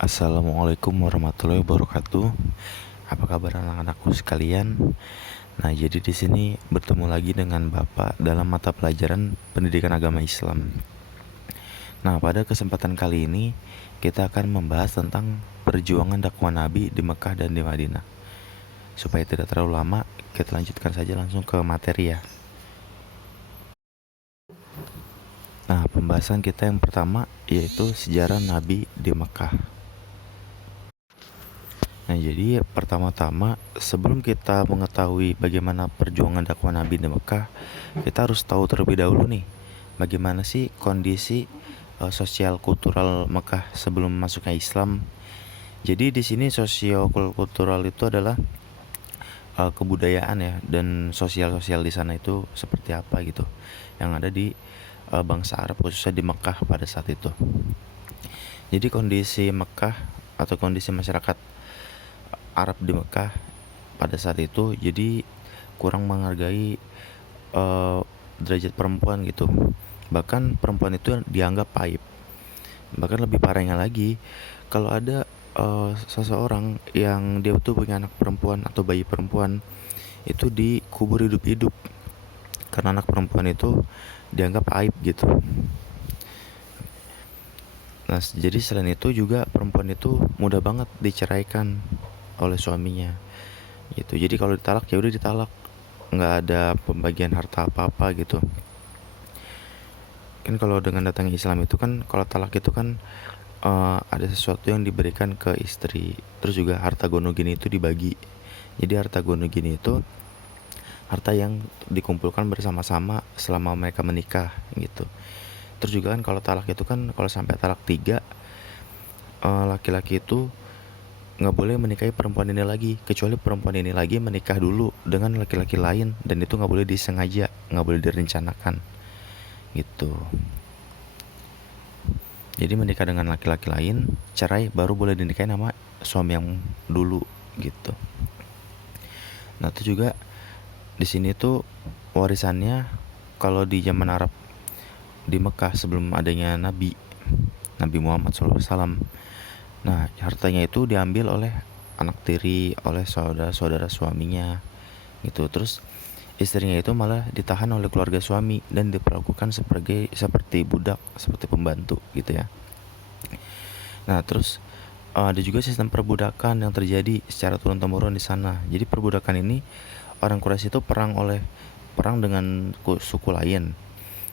Assalamualaikum warahmatullahi wabarakatuh. Apa kabar anak-anakku sekalian? Nah, jadi di sini bertemu lagi dengan Bapak dalam mata pelajaran Pendidikan Agama Islam. Nah, pada kesempatan kali ini kita akan membahas tentang perjuangan dakwah Nabi di Mekah dan di Madinah. Supaya tidak terlalu lama, kita lanjutkan saja langsung ke materi ya. Nah, pembahasan kita yang pertama yaitu sejarah Nabi di Mekah. Nah, jadi pertama-tama sebelum kita mengetahui bagaimana perjuangan dakwah Nabi di Mekah, kita harus tahu terlebih dahulu nih, bagaimana sih kondisi sosial kultural Mekah sebelum masuknya Islam. Jadi di sini sosio kultural itu adalah kebudayaan ya, dan sosial-sosial di sana itu seperti apa gitu, yang ada di bangsa Arab khususnya di Mekah pada saat itu. Jadi kondisi Mekah atau kondisi masyarakat Arab di Mekah pada saat itu jadi kurang menghargai derajat perempuan gitu. Bahkan perempuan itu dianggap aib. Bahkan lebih parahnya lagi, kalau ada seseorang yang dia tuh punya anak perempuan atau bayi perempuan, itu dikubur hidup-hidup karena anak perempuan itu dianggap aib gitu. Nah, jadi selain itu juga perempuan itu mudah banget diceraikan oleh suaminya gitu. Jadi kalau ditalak ya udah ditalak, nggak ada pembagian harta apa-apa gitu. Kan kalau dengan datangnya Islam itu kan, kalau talak itu kan ada sesuatu yang diberikan ke istri, terus juga harta gono gini itu dibagi. Jadi harta gono gini itu harta yang dikumpulkan bersama-sama selama mereka menikah gitu. Terus juga kan kalau talak itu kan, kalau sampai talak 3, laki-laki itu nggak boleh menikahi perempuan ini lagi, kecuali perempuan ini lagi menikah dulu dengan laki-laki lain, dan itu nggak boleh disengaja, nggak boleh direncanakan gitu. Jadi menikah dengan laki-laki lain, cerai baru boleh dinikahi nama suami yang dulu gitu. Nah, itu juga di sini tuh warisannya, kalau di zaman Arab di Mekah sebelum adanya Nabi Muhammad SAW. Nah, hartanya itu diambil oleh anak tiri, oleh saudara-saudara suaminya gitu. Terus istrinya itu malah ditahan oleh keluarga suami dan diperlakukan seperti budak, seperti pembantu gitu ya. Nah, terus ada juga sistem perbudakan yang terjadi secara turun-temurun di sana. Jadi perbudakan ini, orang Quraisy itu perang dengan suku lain.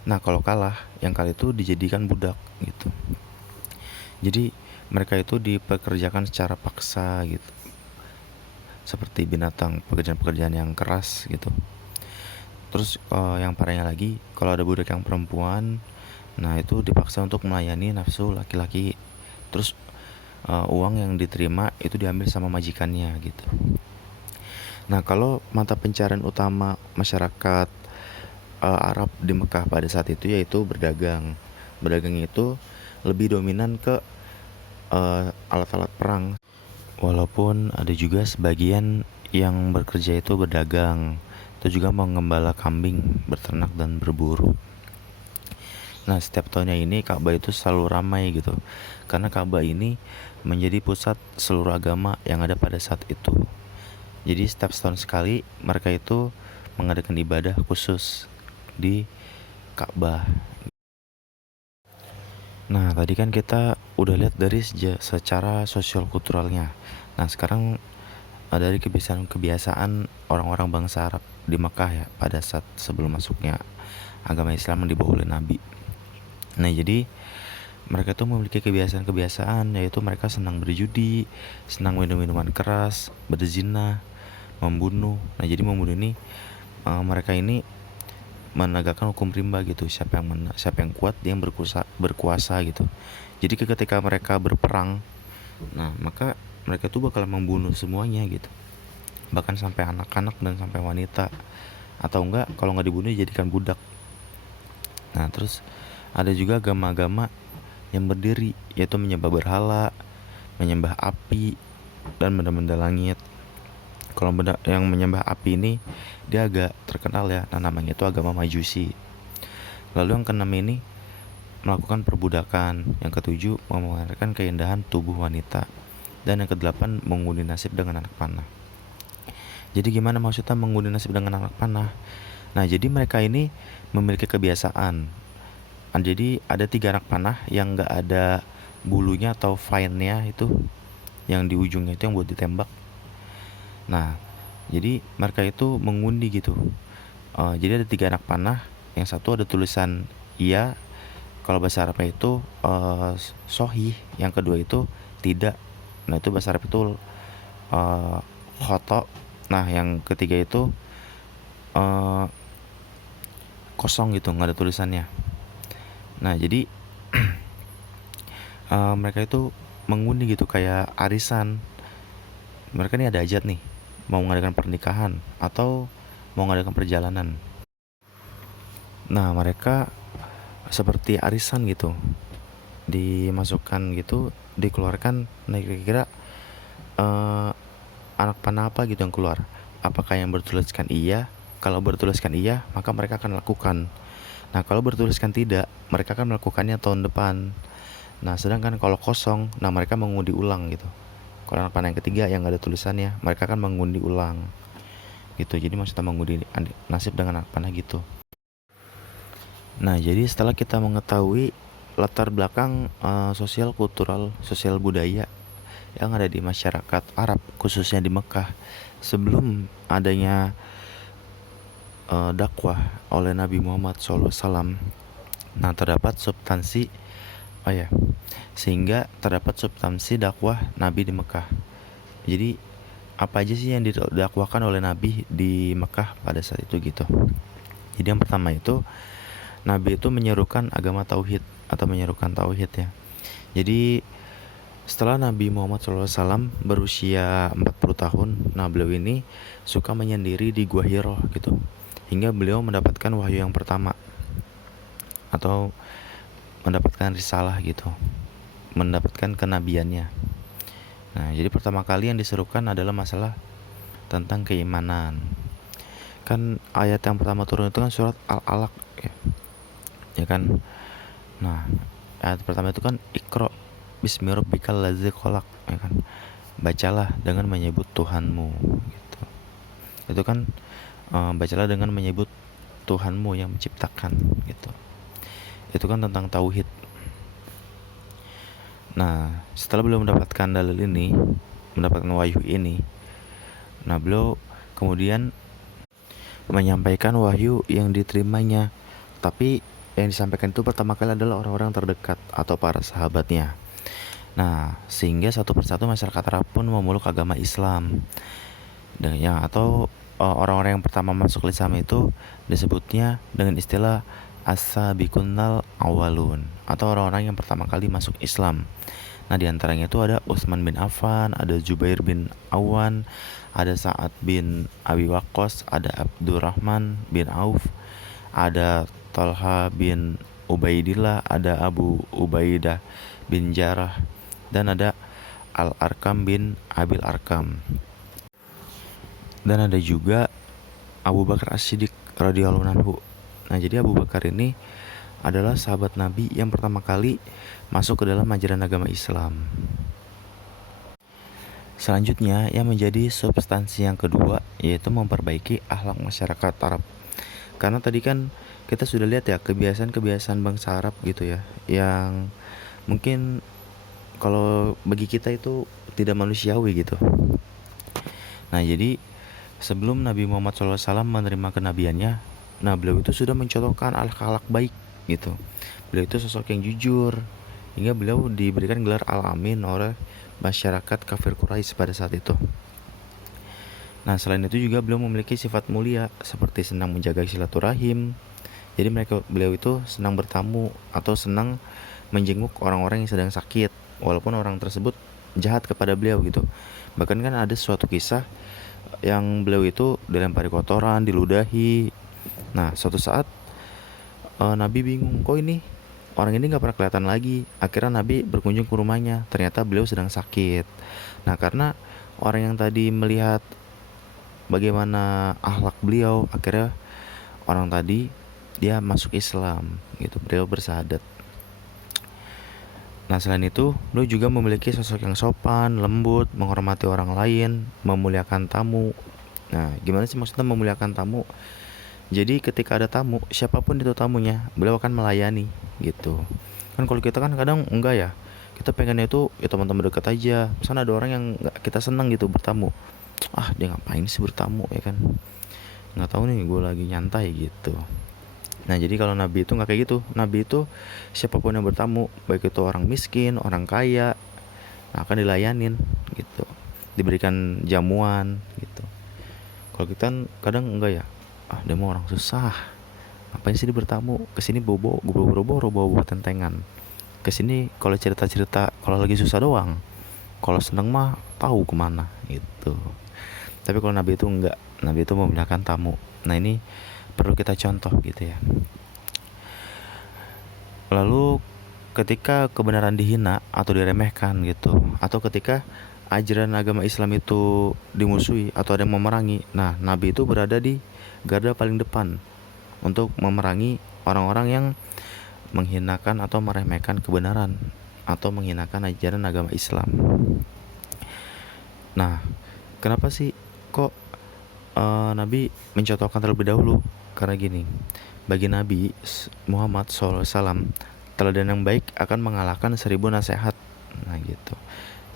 Nah, kalau kalah, yang kalah itu dijadikan budak gitu. Jadi mereka itu dipekerjakan secara paksa gitu, seperti binatang, pekerjaan-pekerjaan yang keras gitu. Terus yang parahnya lagi, kalau ada budak yang perempuan, nah itu dipaksa untuk melayani nafsu laki-laki. Terus uang yang diterima itu diambil sama majikannya gitu. Nah, kalau mata pencarian utama masyarakat Arab di Mekah pada saat itu yaitu berdagang. Berdagang itu lebih dominan ke alat-alat perang. Walaupun ada juga sebagian yang bekerja itu berdagang, itu juga mengembala kambing, berternak dan berburu. Nah, setiap tahunnya ini Ka'bah itu selalu ramai gitu, karena Ka'bah ini menjadi pusat seluruh agama yang ada pada saat itu. Jadi setiap setahun sekali mereka itu mengadakan ibadah khusus di Ka'bah. Nah, tadi kan kita udah lihat dari secara sosial kulturalnya. Nah, sekarang dari kebiasaan-kebiasaan orang-orang bangsa Arab di Mekah ya, pada saat sebelum masuknya agama Islam yang dibawa oleh Nabi. Nah, jadi mereka tuh memiliki kebiasaan-kebiasaan, yaitu mereka senang berjudi, senang minum minuman keras, berzina, membunuh. Nah, jadi membunuh ini, mereka ini menegakkan hukum rimba gitu. Siapa yang kuat dia yang berkuasa gitu. Jadi ketika mereka berperang, nah maka mereka tuh bakal membunuh semuanya gitu, bahkan sampai anak-anak dan sampai wanita, atau enggak kalau nggak dibunuh dijadikan budak. Nah, terus ada juga agama-agama yang berdiri, yaitu menyembah berhala, menyembah api, dan benda-benda langit. Kalau benda yang menyembah api ini dia agak terkenal ya, nah namanya itu agama Majusi. Lalu yang keenam ini, melakukan perbudakan. Yang ketujuh, memamerkan keindahan tubuh wanita. Dan yang kedelapan, mengundi nasib dengan anak panah. Jadi gimana maksudnya mengundi nasib dengan anak panah? Nah, jadi mereka ini memiliki kebiasaan. Jadi ada 3 anak panah yang nggak ada bulunya atau fine-nya itu, yang di ujungnya itu yang buat ditembak. Nah, jadi mereka itu mengundi gitu. Jadi ada 3 anak panah. Yang satu ada tulisan iya, kalau bahasa Arabnya itu sohih. Yang kedua itu tidak. Nah, itu bahasa Arab itu uh, khoto. Nah, yang ketiga itu uh, kosong gitu, nggak ada tulisannya. Nah, jadi mereka itu mengundi gitu kayak arisan. Mereka ini ada hajat nih, mau mengadakan pernikahan atau mau mengadakan perjalanan. Nah, mereka seperti arisan gitu, dimasukkan gitu, dikeluarkan. Nah, kira-kira eh, anak panah apa gitu yang keluar? Apakah yang bertuliskan iya? Kalau bertuliskan iya, maka mereka akan lakukan. Nah, kalau bertuliskan tidak, mereka akan melakukannya tahun depan. Nah, sedangkan kalau kosong, nah mereka mengundi ulang gitu. Kalau anak panah yang ketiga yang gak ada tulisannya, mereka akan mengundi ulang gitu. Jadi maksudnya mengundi nasib dengan anak panah gitu. Nah, jadi setelah kita mengetahui latar belakang sosial kultural, sosial budaya yang ada di masyarakat Arab, khususnya di Mekah, sebelum adanya dakwah oleh Nabi Muhammad SAW. Nah, terdapat substansi, oh ya, sehingga terdapat substansi dakwah Nabi di Mekah. Jadi apa aja sih yang didakwahkan oleh Nabi di Mekah pada saat itu gitu. Jadi yang pertama itu, Nabi itu menyerukan agama tauhid atau menyerukan tauhid ya. Jadi setelah Nabi Muhammad SAW berusia 40 tahun, nah beliau ini suka menyendiri di Gua Hiro gitu, hingga beliau mendapatkan wahyu yang pertama atau mendapatkan risalah gitu, mendapatkan kenabiannya. Nah, jadi pertama kali yang diserukan adalah masalah tentang keimanan. Kan ayat yang pertama turun itu kan surat Al-Alaq ya, ya kan. Nah, ayat pertama itu kan Iqra bismi rabbikal ladzi khalaq, ya kan. Bacalah dengan menyebut Tuhanmu gitu. Itu kan bacalah dengan menyebut Tuhanmu yang menciptakan gitu. Itu kan tentang tauhid. Nah, setelah beliau mendapatkan dalil ini, mendapatkan wahyu ini, nah beliau kemudian menyampaikan wahyu yang diterimanya. Tapi yang disampaikan itu pertama kali adalah orang-orang terdekat atau para sahabatnya. Nah, sehingga satu persatu masyarakat Arab pun memeluk agama Islam. Dan yang atau orang-orang yang pertama masuk Islam itu disebutnya dengan istilah as-sabiqunal awalun, atau orang-orang yang pertama kali masuk Islam. Nah, diantaranya itu ada Utsman bin Affan, ada Jubair bin Awan, ada Sa'ad bin Abi Waqqas, ada Abdurrahman bin Auf, ada Talha bin Ubaidillah, ada Abu Ubaidah bin Jarrah, dan ada Al-Arkam bin Abil Arkam. Dan ada juga Abu Bakar As-Siddiq radhiyallahu anhu. Nah, jadi Abu Bakar ini adalah sahabat Nabi yang pertama kali masuk ke dalam ajaran agama Islam. Selanjutnya yang menjadi substansi yang kedua yaitu memperbaiki akhlak masyarakat Arab. Karena tadi kan kita sudah lihat ya kebiasaan-kebiasaan bangsa Arab gitu ya, yang mungkin kalau bagi kita itu tidak manusiawi gitu. Nah, jadi sebelum Nabi Muhammad SAW menerima kenabiannya, nah beliau itu sudah mencontohkan akhlak-akhlak baik gitu. Beliau itu sosok yang jujur, hingga beliau diberikan gelar Al-Amin oleh masyarakat kafir Quraisy pada saat itu. Nah, selain itu juga beliau memiliki sifat mulia seperti senang menjaga silaturahim. Jadi beliau itu senang bertamu atau senang menjenguk orang-orang yang sedang sakit, walaupun orang tersebut jahat kepada beliau gitu. Bahkan kan ada suatu kisah yang beliau itu dilempari kotoran, diludahi. Nah, suatu saat Nabi bingung, kok ini orang ini nggak pernah kelihatan lagi. Akhirnya Nabi berkunjung ke rumahnya, ternyata beliau sedang sakit. Nah, karena orang yang tadi melihat bagaimana akhlak beliau, akhirnya orang tadi dia masuk Islam gitu, beliau bersyahadat. Nah selain itu, lu juga memiliki sosok yang sopan, lembut, menghormati orang lain, memuliakan tamu. Nah, gimana sih maksudnya memuliakan tamu? Jadi ketika ada tamu, siapapun itu tamunya, beliau akan melayani gitu. Kan kalau kita kan kadang enggak ya. Kita pengennya itu ya teman-teman dekat aja. Misalnya ada orang yang nggak kita senang gitu bertamu. Ah, dia ngapain sih bertamu ya kan? Nggak tahu nih, gue lagi nyantai gitu. Nah, jadi kalau Nabi itu nggak kayak gitu. Nabi itu siapapun yang bertamu, baik itu orang miskin, orang kaya, nah, akan dilayanin gitu. Diberikan jamuan gitu. Kalau kita kan kadang enggak ya. Ah, dia mau orang susah. Ngapain sih dia bertamu? Kesini bobo, boro-boro bawa tentengan. Kesini kalau cerita-cerita kalau lagi susah doang. Kalau seneng mah tahu kemana gitu. Tapi kalau Nabi itu enggak. Nabi itu memuliakan tamu. Nah ini perlu kita contoh gitu ya. Lalu ketika kebenaran dihina atau diremehkan gitu, atau ketika ajaran agama Islam itu dimusuhi atau ada yang memerangi, nah Nabi itu berada di garda paling depan untuk memerangi orang-orang yang menghinakan atau meremehkan kebenaran atau menghinakan ajaran agama Islam. Nah, kenapa sih kok Nabi mencontohkan terlebih dahulu? Karena gini, bagi Nabi Muhammad SAW, teladan yang baik akan mengalahkan 1000 nasihat. Nah gitu.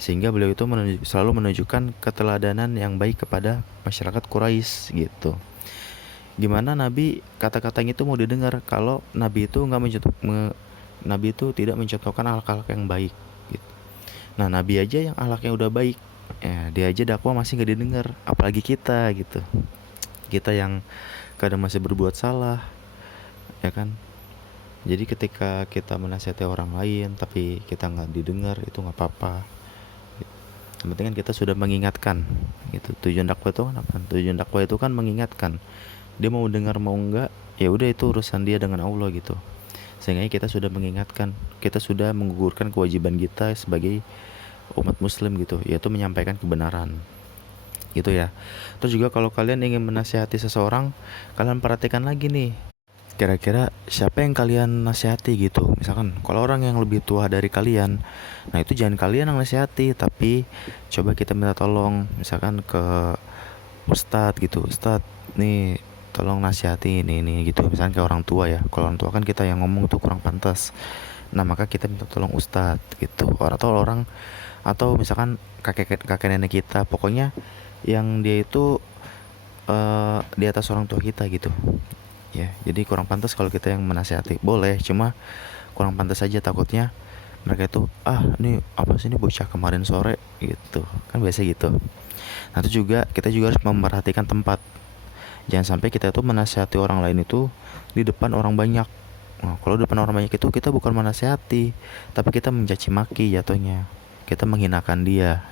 Sehingga beliau itu selalu menunjukkan keteladanan yang baik kepada masyarakat Quraisy gitu. Gimana Nabi kata-katanya itu mau didengar kalau Nabi itu nggak Nabi itu tidak mencontohkan akhlak yang baik gitu. Nah Nabi aja yang akhlaknya udah baik, ya dia aja dakwah masih nggak didengar, apalagi kita gitu. Kita yang kadang masih berbuat salah, ya kan. Jadi ketika kita menasihati orang lain tapi kita nggak didengar, itu nggak apa-apa. Yang penting kan kita sudah mengingatkan gitu. Tujuan dakwah itu kan apa? Tujuan dakwah itu kan mengingatkan. Dia mau dengar mau enggak, ya udah itu urusan dia dengan Allah gitu. Sehingga kita sudah mengingatkan, kita sudah menggugurkan kewajiban kita sebagai umat muslim gitu, yaitu menyampaikan kebenaran gitu ya. Terus juga kalau kalian ingin menasihati seseorang, kalian perhatikan lagi nih, kira-kira siapa yang kalian nasihati gitu. Misalkan kalau orang yang lebih tua dari kalian, nah itu jangan kalian yang nasihati, tapi coba kita minta tolong misalkan ke ustadz gitu. Ustadz nih, tolong nasihati ini gitu. Misalkan ke orang tua ya, kalau orang tua kan kita yang ngomong tuh kurang pantas. Nah maka kita minta tolong ustadz gitu. Atau orang, atau misalkan kakek kakek nenek kita, pokoknya yang dia itu di atas orang tua kita gitu ya. Jadi kurang pantas kalau kita yang menasehati, boleh, cuma kurang pantas aja, takutnya mereka itu ini apa sih, ini bocah kemarin sore gitu kan, biasa gitu. Nah itu juga, kita juga harus memperhatikan tempat. Jangan sampai kita tuh menasehati orang lain itu di depan orang banyak. Nah, kalau di depan orang banyak itu kita bukan menasehati, tapi kita mencaci maki jatuhnya. Kita menghinakan dia.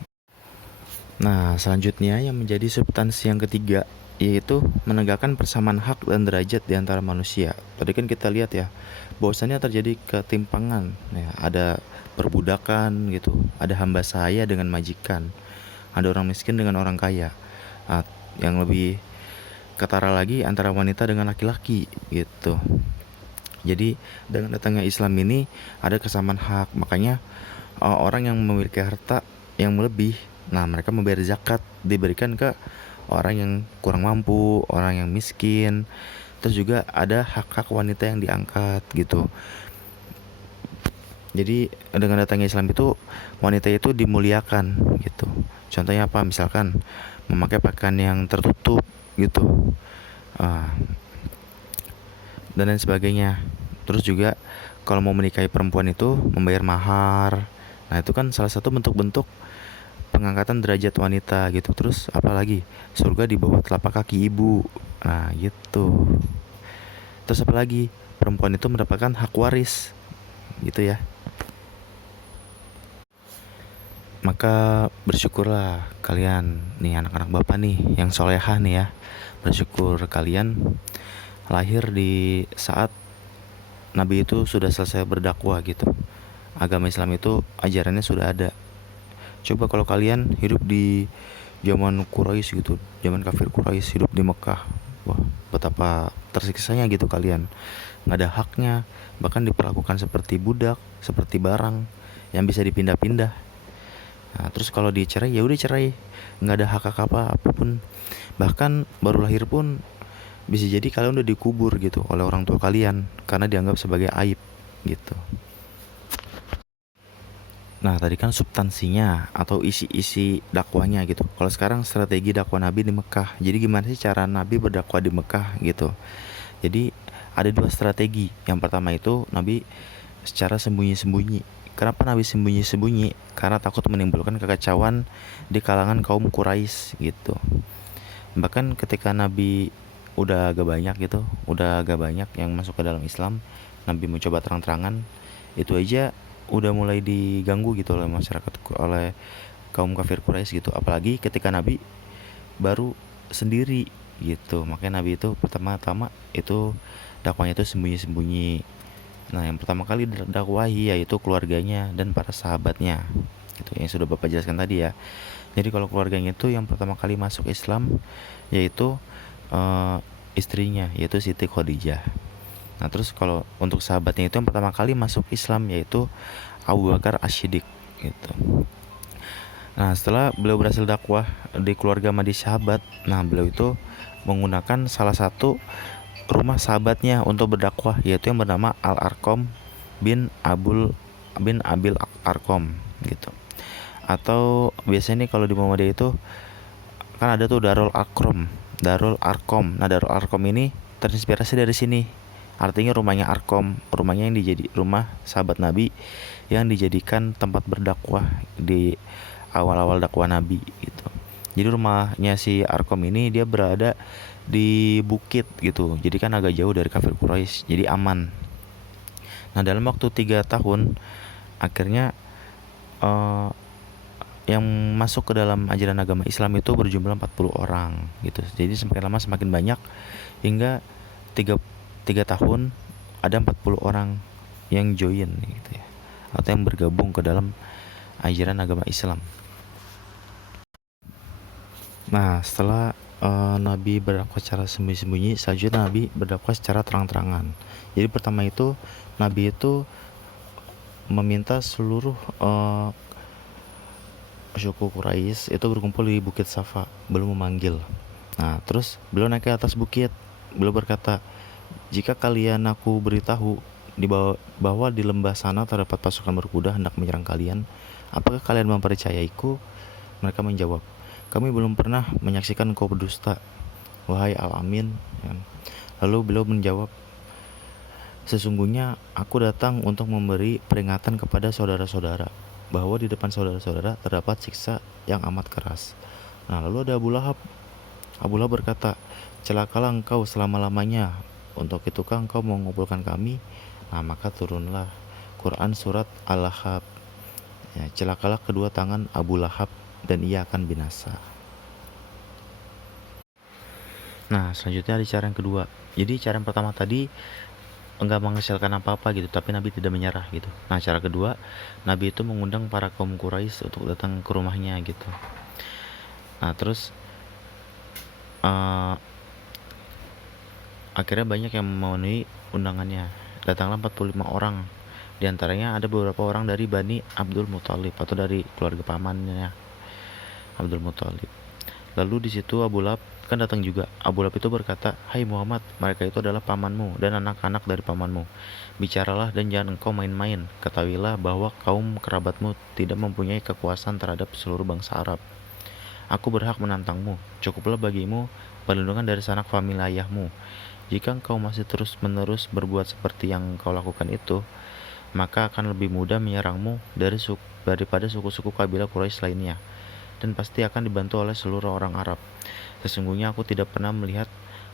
Nah, selanjutnya yang menjadi substansi yang ketiga yaitu menegakkan persamaan hak dan derajat di antara manusia. Tadi kan kita lihat ya, bahwasannya terjadi ketimpangan. Ya, ada perbudakan gitu, ada hamba sahaya dengan majikan, ada orang miskin dengan orang kaya. Nah, yang lebih ketara lagi antara wanita dengan laki-laki gitu. Jadi dengan datangnya Islam ini ada kesamaan hak, makanya orang yang memiliki harta yang lebih, nah mereka membayar zakat, diberikan ke orang yang kurang mampu, orang yang miskin. Terus juga ada hak-hak wanita yang diangkat gitu. Jadi dengan datangnya Islam itu wanita itu dimuliakan gitu. Contohnya apa? Misalkan memakai pakaian yang tertutup gitu, ah, dan lain sebagainya. Terus juga kalau mau menikahi perempuan itu membayar mahar. Nah itu kan salah satu bentuk-bentuk pengangkatan derajat wanita gitu. Terus apalagi, surga di bawah telapak kaki ibu. Nah gitu. Terus apalagi, perempuan itu mendapatkan hak waris gitu ya. Maka bersyukurlah kalian nih, anak-anak bapak nih yang solehah nih ya. Bersyukur kalian lahir di saat Nabi itu sudah selesai berdakwah gitu. Agama Islam itu ajarannya sudah ada. Coba kalau kalian hidup di zaman Quraisy gitu, zaman kafir Quraisy, hidup di Mekah, wah betapa tersiksanya gitu kalian. Nggak ada haknya, bahkan diperlakukan seperti budak, seperti barang. yang bisa dipindah-pindah. Nah, terus kalau dicerai ya udah cerai, nggak ada hak apa apapun. Bahkan baru lahir pun bisa jadi kalian udah dikubur gitu oleh orang tua kalian karena dianggap sebagai aib gitu. Nah, tadi kan substansinya atau isi-isi dakwahnya gitu. Kalau sekarang strategi dakwah Nabi di Mekah. Jadi gimana sih cara Nabi berdakwah di Mekah gitu. Jadi ada dua strategi. Yang pertama itu Nabi secara sembunyi-sembunyi. Kenapa Nabi sembunyi-sembunyi? Karena takut menimbulkan kekacauan di kalangan kaum Quraisy gitu. Bahkan ketika Nabi udah agak banyak gitu, udah agak banyak yang masuk ke dalam Islam, Nabi mencoba terang-terangan, itu aja udah mulai diganggu gitu oleh masyarakat, oleh kaum kafir Quraisy gitu. Apalagi ketika Nabi baru sendiri gitu. Makanya Nabi itu pertama-tama itu dakwahnya itu sembunyi-sembunyi. Nah, yang pertama kali dakwahi yaitu keluarganya dan para sahabatnya. Gitu yang sudah Bapak jelaskan tadi ya. Jadi kalau keluarganya itu yang pertama kali masuk Islam yaitu eh, istrinya yaitu Siti Khadijah. Nah, terus kalau untuk sahabatnya itu yang pertama kali masuk Islam yaitu Abu Bakar As-Siddiq gitu. Nah, setelah beliau berhasil dakwah di keluarga Madi sahabat, nah beliau itu menggunakan salah satu rumah sahabatnya untuk berdakwah yaitu yang bernama Al-Arqam bin Abil Arqam gitu. Atau biasanya nih kalau di Muhammadiyah itu kan ada tuh Darul Arqam. Nah, Darul Arqam ini terinspirasi dari sini. Artinya rumahnya Arqam, rumahnya yang dijadi rumah sahabat Nabi yang dijadikan tempat berdakwah di awal-awal dakwah Nabi gitu. Jadi rumahnya si Arqam ini dia berada di bukit gitu. Jadi kan agak jauh dari kafir Quraisy, jadi aman. Nah, dalam waktu 3 tahun akhirnya eh, yang masuk ke dalam ajaran agama Islam itu berjumlah 40 orang gitu. Jadi semakin lama semakin banyak hingga 3, 3 tahun ada 40 orang yang join gitu ya. Atau yang bergabung ke dalam ajaran agama Islam. Nah, setelah Nabi berdakwah secara sembunyi-sembunyi, selanjutnya Nabi berdakwah secara terang-terangan. Jadi pertama itu Nabi itu meminta seluruh suku Quraisy itu berkumpul di Bukit Safa, belum memanggil. Nah, terus beliau naik ke atas bukit. Beliau berkata, "Jika kalian aku beritahu bahwa di lembah sana terdapat pasukan berkuda hendak menyerang kalian, apakah kalian mempercayaiku?" Mereka menjawab, "Kami belum pernah menyaksikan engkau berdusta, wahai Al-Amin." Lalu beliau menjawab, "Sesungguhnya aku datang untuk memberi peringatan kepada saudara-saudara bahwa di depan saudara-saudara terdapat siksa yang amat keras." Nah, lalu ada Abu Lahab. Abu Lahab berkata, "Celakalah engkau selama-lamanya. Untuk itukah engkau mengumpulkan kami?" Nah, maka turunlah Quran surat Al-Lahab. Ya, celakalah kedua tangan Abu Lahab dan ia akan binasa. Nah, selanjutnya ada cara yang kedua. Jadi cara yang pertama tadi enggak menghasilkan apa-apa gitu, tapi Nabi tidak menyerah gitu. Nah, cara kedua, Nabi itu mengundang para kaum Quraisy untuk datang ke rumahnya gitu. Nah, terus uh, akhirnya banyak yang memenuhi undangannya. Datanglah 45 orang. Di antaranya ada beberapa orang dari Bani Abdul Muthalib atau dari keluarga pamannya Abdul Muthalib. Lalu di situ Abu Lahab kan datang juga. Abu Lahab itu berkata, "Hai Muhammad, mereka itu adalah pamanmu dan anak-anak dari pamanmu. Bicaralah dan jangan engkau main-main. Ketahuilah bahwa kaum kerabatmu tidak mempunyai kekuasaan terhadap seluruh bangsa Arab. Aku berhak menantangmu. Cukuplah bagimu perlindungan dari sanak famili ayahmu. Jika engkau masih terus-menerus berbuat seperti yang kau lakukan itu, maka akan lebih mudah menyerangmu daripada suku-suku kabilah Quraisy lainnya, dan pasti akan dibantu oleh seluruh orang Arab. Sesungguhnya aku tidak pernah melihat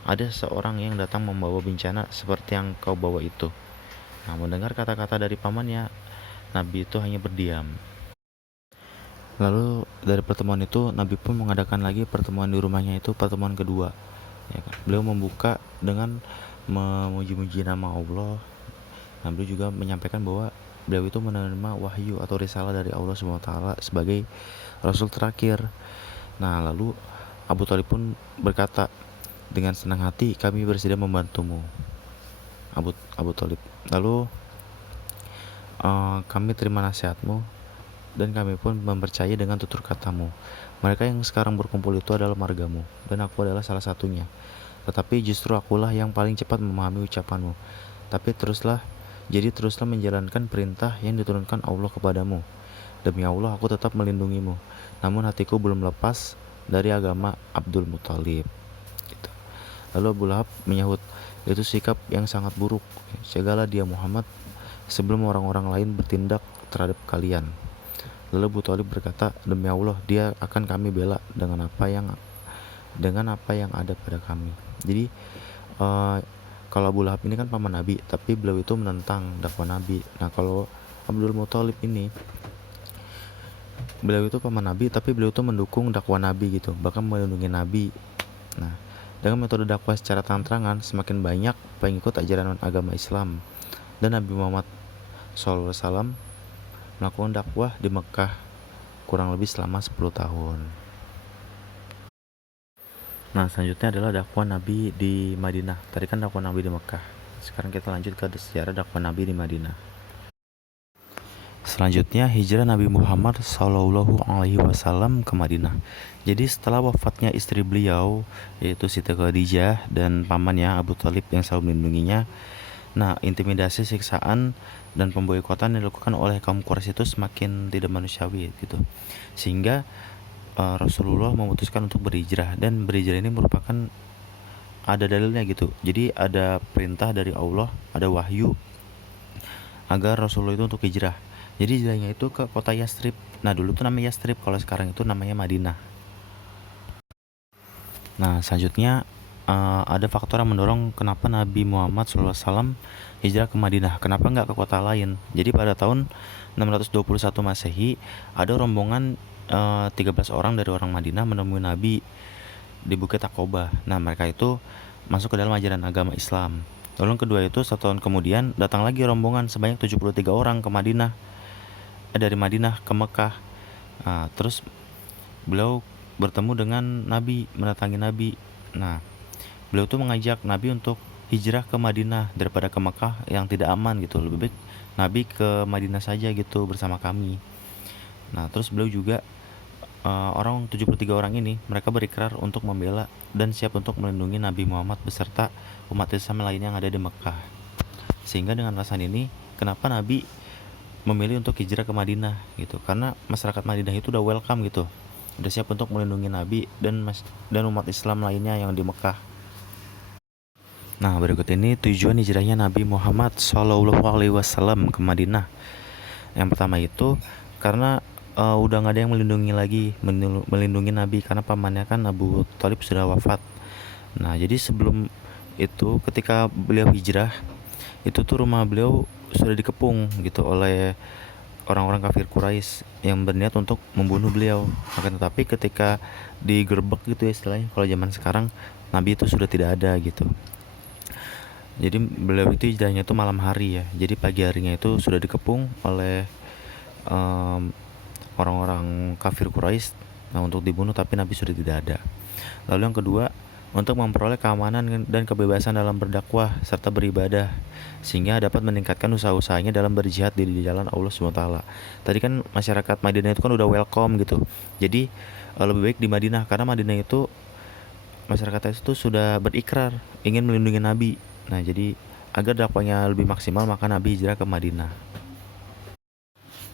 ada seorang yang datang membawa bencana seperti yang kau bawa itu." Nah, mendengar kata-kata dari pamannya, Nabi itu hanya berdiam. Lalu dari pertemuan itu Nabi pun mengadakan lagi pertemuan di rumahnya itu, pertemuan kedua. Ya kan? Beliau membuka dengan memuji-muji nama Allah. Nah, beliau juga menyampaikan bahwa beliau itu menerima wahyu atau risalah dari Allah SWT sebagai Rasul terakhir. Nah, lalu Abu Thalib pun berkata, "Dengan senang hati kami bersedia membantumu, Abu Thalib." Lalu kami terima nasihatmu dan kami pun mempercayai dengan tutur katamu. Mereka yang sekarang berkumpul itu adalah margamu, dan aku adalah salah satunya. Tetapi justru akulah yang paling cepat memahami ucapanmu. Jadi teruslah menjalankan perintah yang diturunkan Allah kepadamu. Demi Allah, aku tetap melindungimu. Namun hatiku belum lepas dari agama Abdul Muthalib. Gitu. Lalu Abu Lahab menyahut, itu sikap yang sangat buruk. Jagalah dia Muhammad sebelum orang-orang lain bertindak terhadap kalian. Lalu Abu Thalib berkata, demi Allah, dia akan kami bela dengan apa yang ada pada kami. Jadi kalau Abu Lahab ini kan paman Nabi, tapi beliau itu menentang dakwah Nabi. Nah, kalau Abdul Muthalib ini, beliau itu paman Nabi, tapi beliau itu mendukung dakwah Nabi gitu, bahkan melindungi Nabi. Nah, dengan metode dakwah secara terang-terangan, semakin banyak pengikut ajaran agama Islam, dan Nabi Muhammad SAW melakukan dakwah di Mekah kurang lebih selama 10 tahun. Nah, selanjutnya adalah dakwah Nabi di Madinah. Tadi kan dakwah Nabi di Mekah. Sekarang kita lanjut ke sejarah dakwah Nabi di Madinah. Selanjutnya hijrah Nabi Muhammad SAW ke Madinah. Jadi setelah wafatnya istri beliau, yaitu Siti Khadijah, dan pamannya Abu Thalib yang selalu melindunginya, nah intimidasi, siksaan, dan pemboikotan yang dilakukan oleh kaum Quraisy itu semakin tidak manusiawi gitu. Sehingga Rasulullah memutuskan untuk berhijrah, dan berhijrah ini merupakan ada dalilnya gitu. Jadi ada perintah dari Allah, ada wahyu agar Rasulullah itu untuk hijrah. Jadi hijrahnya itu ke kota Yastrib. Nah, dulu tuh namanya Yastrib, kalau sekarang itu namanya Madinah. Nah, selanjutnya ada faktor yang mendorong kenapa Nabi Muhammad SAW hijrah ke Madinah. Kenapa nggak ke kota lain? Jadi pada tahun 621 Masehi, ada rombongan 13 orang dari orang Madinah menemui Nabi di Bukit Aqobah. Nah, mereka itu masuk ke dalam ajaran agama Islam. Lalu yang kedua itu, 1 tahun kemudian datang lagi rombongan sebanyak 73 orang ke Madinah, dari Madinah ke Mekah. Nah, terus beliau bertemu dengan Nabi, mendatangi Nabi. Nah, beliau tuh mengajak Nabi untuk hijrah ke Madinah daripada ke Mekah yang tidak aman gitu. Lebih baik Nabi ke Madinah saja gitu bersama kami. Nah, terus beliau juga orang 73 orang ini, mereka berikrar untuk membela dan siap untuk melindungi Nabi Muhammad beserta umat Islam lainnya yang ada di Mekah. Sehingga dengan alasan ini, kenapa Nabi memilih untuk hijrah ke Madinah gitu, karena masyarakat Madinah itu udah welcome gitu, udah siap untuk melindungi Nabi dan umat Islam lainnya yang di Mekah. Nah, berikut ini tujuan hijrahnya Nabi Muhammad SAW ke Madinah. Yang pertama itu karena udah nggak ada yang melindungi Nabi, karena pamannya kan Abu Thalib sudah wafat. Nah, jadi sebelum itu ketika beliau hijrah, itu tuh rumah beliau sudah dikepung gitu oleh orang-orang kafir Quraisy yang berniat untuk membunuh beliau. Akan tetapi ketika digerebek gitu ya istilahnya, kalau zaman sekarang, Nabi itu sudah tidak ada gitu. Jadi beliau itu hijrahnya itu malam hari ya. Jadi pagi harinya itu sudah dikepung oleh orang-orang kafir Quraisy, nah, untuk dibunuh, tapi Nabi sudah tidak ada. Lalu yang kedua, untuk memperoleh keamanan dan kebebasan dalam berdakwah serta beribadah, sehingga dapat meningkatkan usaha-usahanya dalam berjihad di jalan Allah SWT. Tadi kan masyarakat Madinah itu kan udah welcome gitu. Jadi lebih baik di Madinah, karena Madinah itu masyarakat itu sudah berikrar ingin melindungi Nabi. Nah, jadi agar dakwahnya lebih maksimal, maka Nabi hijrah ke Madinah.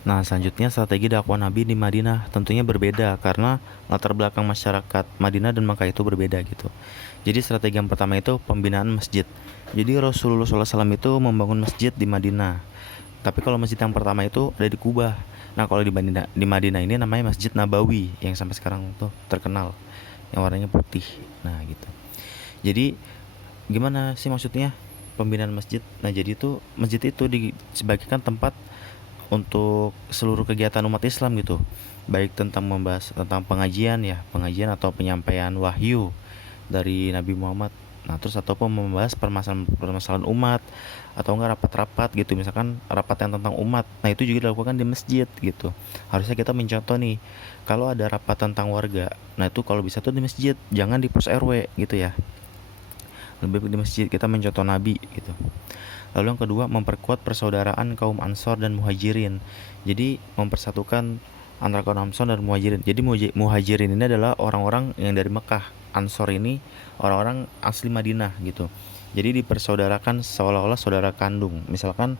Nah, selanjutnya strategi dakwah Nabi di Madinah tentunya berbeda karena latar belakang masyarakat Madinah dan Makkah itu berbeda gitu. Jadi strategi yang pertama itu pembinaan masjid. Jadi Rasulullah SAW itu membangun masjid di Madinah. Tapi kalau masjid yang pertama itu ada di Kubah. Nah, kalau di Madinah ini namanya Masjid Nabawi yang sampai sekarang tuh terkenal, yang warnanya putih. Nah, gitu. Jadi gimana sih maksudnya pembinaan masjid? Nah, jadi itu masjid itu disebagikan tempat untuk seluruh kegiatan umat Islam gitu, baik tentang membahas tentang pengajian atau penyampaian wahyu dari Nabi Muhammad. Nah, terus ataupun membahas permasalahan umat, atau enggak rapat-rapat gitu, misalkan rapat yang tentang umat. Nah, itu juga dilakukan di masjid gitu. Harusnya kita mencontoh nih, kalau ada rapat tentang warga, nah itu kalau bisa tuh di masjid, jangan di pos RW gitu ya. Lebih baik di masjid, kita mencontoh Nabi gitu. Lalu yang kedua, memperkuat persaudaraan kaum Ansor dan Muhajirin. Jadi mempersatukan antara kaum Ansor dan Muhajirin. Jadi Muhajirin ini adalah orang-orang yang dari Mekah. Ansor ini orang-orang asli Madinah gitu. Jadi dipersaudarakan seolah-olah saudara kandung. Misalkan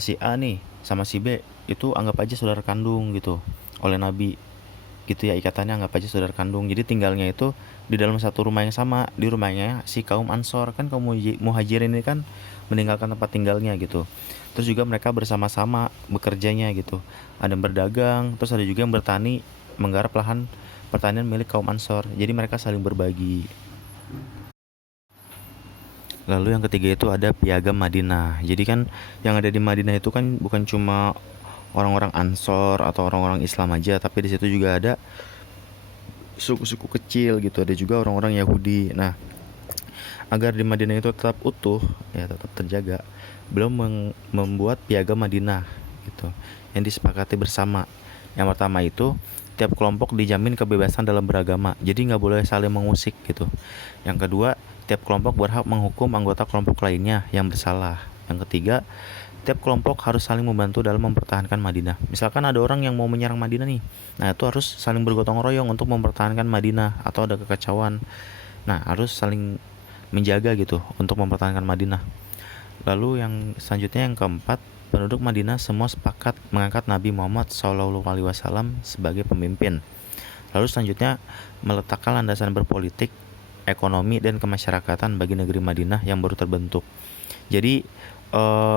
si A nih sama si B itu anggap aja saudara kandung gitu oleh Nabi gitu ya, ikatannya anggap aja saudara kandung. Jadi tinggalnya itu di dalam satu rumah yang sama, di rumahnya si kaum Ansor. Kan kaum Muhajirin ini kan meninggalkan tempat tinggalnya gitu, terus juga mereka bersama-sama bekerjanya gitu, ada yang berdagang, terus ada juga yang bertani, menggarap lahan pertanian milik kaum Ansor, jadi mereka saling berbagi. Lalu yang ketiga itu ada Piagam Madinah. Jadi kan yang ada di Madinah itu kan bukan cuma orang-orang Ansor atau orang-orang Islam aja, tapi di situ juga ada suku-suku kecil gitu, ada juga orang-orang Yahudi. Nah, agar di Madinah itu tetap utuh, ya tetap terjaga, beliau membuat Piagam Madinah gitu, yang disepakati bersama. Yang pertama itu tiap kelompok dijamin kebebasan dalam beragama, jadi nggak boleh saling mengusik gitu. Yang kedua, tiap kelompok berhak menghukum anggota kelompok lainnya yang bersalah. Yang ketiga, tiap kelompok harus saling membantu dalam mempertahankan Madinah. Misalkan ada orang yang mau menyerang Madinah nih, nah itu harus saling bergotong royong untuk mempertahankan Madinah, atau ada kekacauan, nah harus saling menjaga gitu untuk mempertahankan Madinah. Lalu yang selanjutnya yang keempat, penduduk Madinah semua sepakat mengangkat Nabi Muhammad SAW sebagai pemimpin. Lalu selanjutnya meletakkan landasan berpolitik, ekonomi, dan kemasyarakatan bagi negeri Madinah yang baru terbentuk. Jadi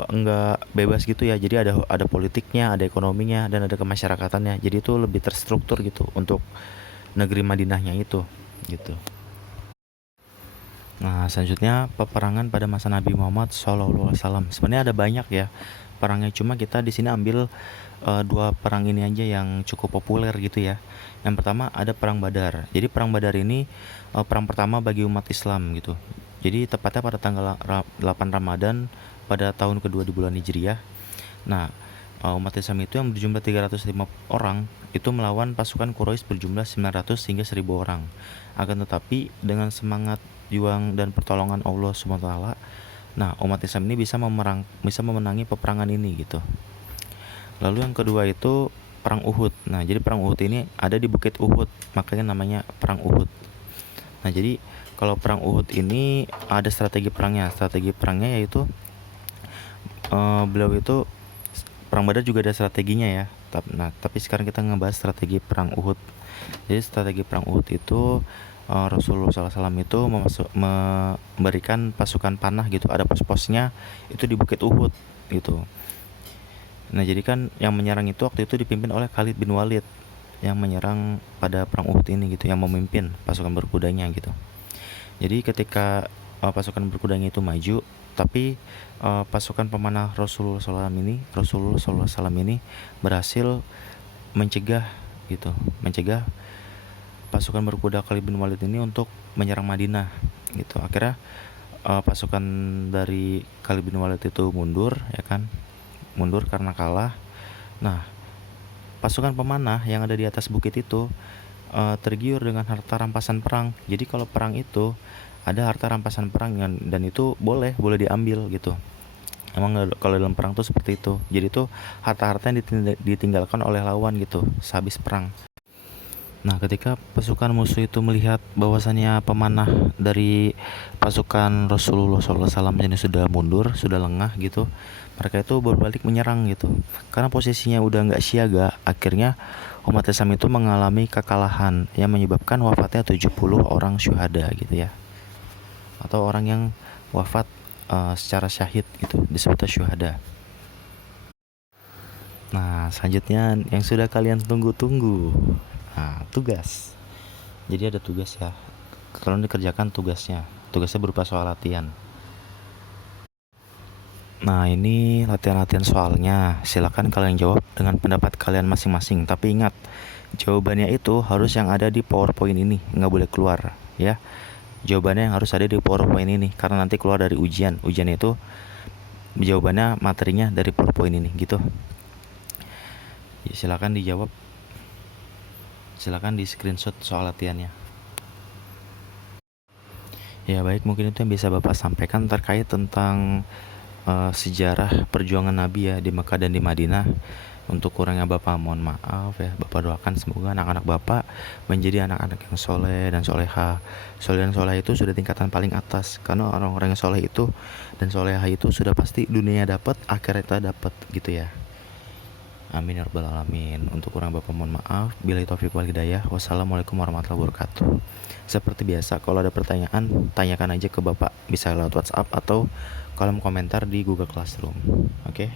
enggak bebas gitu ya. Jadi ada politiknya, ada ekonominya, dan ada kemasyarakatannya. Jadi itu lebih terstruktur gitu untuk negeri Madinahnya itu gitu. Nah, selanjutnya peperangan pada masa Nabi Muhammad SAW. Sebenarnya ada banyak ya perangnya, cuma kita di sini ambil dua perang ini aja yang cukup populer gitu ya. Yang pertama ada perang Badar. Jadi perang Badar ini perang pertama bagi umat Islam gitu. Jadi tepatnya pada tanggal 8 Ramadan pada tahun kedua di bulan Hijriah. Nah, umat Islam itu yang berjumlah 305 orang itu melawan pasukan Quraisy berjumlah 900 hingga 1000 orang. Akan tetapi dengan semangat juang dan pertolongan Allah Subhanahu wa taala, nah umat Islam ini bisa memenangi peperangan ini gitu. Lalu yang kedua itu perang Uhud. Nah, jadi perang Uhud ini ada di Bukit Uhud, makanya namanya perang Uhud. Nah, jadi kalau perang Uhud ini ada strategi perangnya. Strategi perangnya yaitu beliau itu perang Badar juga ada strateginya ya. Nah, tapi sekarang kita ngebahas strategi perang Uhud. Jadi strategi perang Uhud itu Rasulullah SAW itu memberikan pasukan panah gitu, ada pos-posnya itu di Bukit Uhud gitu. Nah, jadi kan yang menyerang itu waktu itu dipimpin oleh Khalid bin Walid yang menyerang pada perang Uhud ini gitu, yang memimpin pasukan berkudanya gitu. Jadi ketika pasukan berkudanya itu maju, tapi pasukan pemanah Rasulullah SAW ini berhasil mencegah gitu, mencegah pasukan berkuda Khalid bin Walid ini untuk menyerang Madinah gitu. Akhirnya pasukan dari Khalid bin Walid itu mundur ya kan, mundur karena kalah. Nah, pasukan pemanah yang ada di atas bukit itu tergiur dengan harta rampasan perang. Jadi kalau perang itu ada harta rampasan perang dan itu boleh diambil gitu. Emang kalau dalam perang tuh seperti itu. Jadi itu harta-harta yang ditinggalkan oleh lawan gitu sehabis perang. Nah, ketika pasukan musuh itu melihat bahwasannya pemanah dari pasukan Rasulullah SAW ini sudah mundur, sudah lengah gitu, mereka itu berbalik menyerang gitu. Karena posisinya udah nggak siaga, akhirnya umat Islam itu mengalami kekalahan yang menyebabkan wafatnya 70 orang syuhada gitu ya. Atau orang yang wafat secara syahid gitu, disebutnya syuhada. Nah, selanjutnya yang sudah kalian tunggu-tunggu. Nah, tugas. Jadi ada tugas ya. Kalian dikerjakan tugasnya. Tugasnya berupa soal latihan. Nah, ini latihan-latihan soalnya. Silakan kalian jawab dengan pendapat kalian masing-masing. Tapi ingat, jawabannya itu harus yang ada di PowerPoint ini, nggak boleh keluar ya. Jawabannya yang harus ada di PowerPoint ini, karena nanti keluar dari ujian. Ujian itu jawabannya materinya dari PowerPoint ini gitu. Ya, silakan dijawab. Silakan di screenshot soal latihannya. Ya baik, mungkin itu yang bisa Bapak sampaikan terkait tentang sejarah perjuangan Nabi ya di Mekah dan di Madinah. Untuk kurangnya Bapak mohon maaf ya. Bapak doakan semoga anak-anak Bapak menjadi anak-anak yang soleh dan soleha. Soleh dan soleha itu sudah tingkatan paling atas, karena orang-orang yang soleh itu dan soleha itu sudah pasti dunia dapat, akhiratnya dapat gitu ya. Amin ya rabbal alamin. Untuk kurang Bapak mohon maaf. Billahi taufiq wal hidayah. Wassalamualaikum warahmatullahi wabarakatuh. Seperti biasa, kalau ada pertanyaan tanyakan aja ke Bapak, bisa lewat WhatsApp atau kolom komentar di Google Classroom. Oke?